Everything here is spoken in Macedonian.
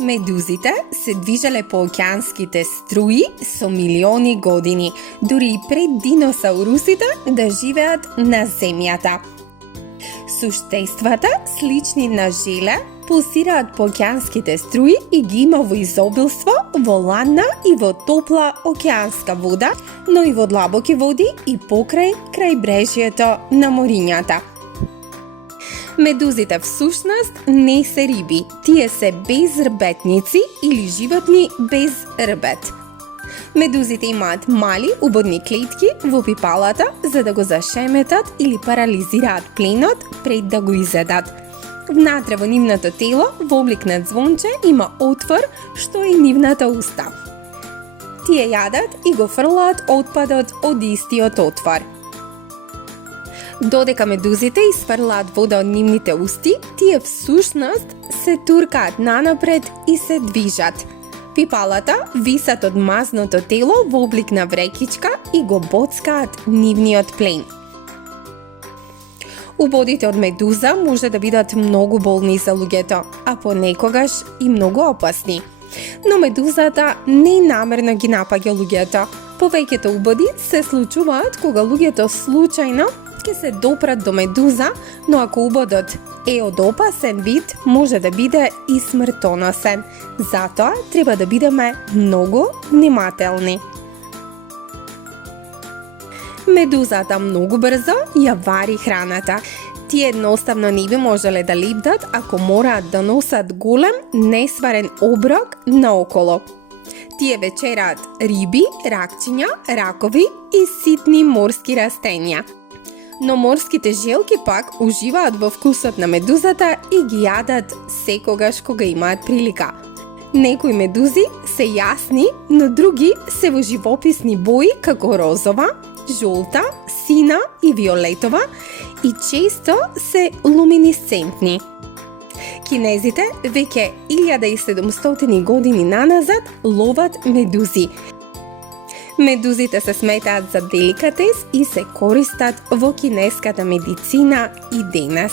Медузите се движеле по океанските струи со милиони години, дури и пред диносаурусите да живеат на земјата. Суштествата, слични на желе, пулсираат по океанските струи и ги има во изобилство во ладна и во топла океанска вода, но и во длабоки води и покрај крајбрежјето на морињата. Медузите всушност не се риби, тие се безрбетници или животни без рбет. Медузите имаат мали убодни клетки во пипалата за да го зашеметат или парализираат пленот пред да го изедат. Внатре во нивното тело, во облик на звонче, има отвор што е нивната уста. Тие јадат и го фрлаат отпадот од истиот отвор. Додека медузите изфрлаат вода од нивните усти, тие всушност се туркаат нанапред и се движат. Пипалата висат од мазното тело во облик на врекичка и го боцкаат нивниот плен. Убодите од медуза може да бидат многу болни за луѓето, а понекогаш и многу опасни. Но медузата не намерно ги напаѓа луѓето. Повеќето убоди се случуваат кога луѓето случајно ќе се допрат до медуза, но ако убодот е од опасен вид, може да биде и смртоносен. Затоа треба да бидеме многу внимателни. Медузата многу брзо ја вари храната. Тие едноставно не би можеле да лепдат ако мораат да носат голем, несварен оброк наоколо. Тие вечераат риби, ракчиња, ракови и ситни морски растенја. Но морските желки пак уживаат во вкусот на медузата и ги јадат секогаш кога имаат прилика. Некои медузи се јасни, но други се во живописни бои како розова, жолта, сина и виолетова и често се луминесцентни. Кинезите веќе 1700 години наназад ловат медузи. Медузите се сметаат за деликатес и се користат во кинеската медицина и денес.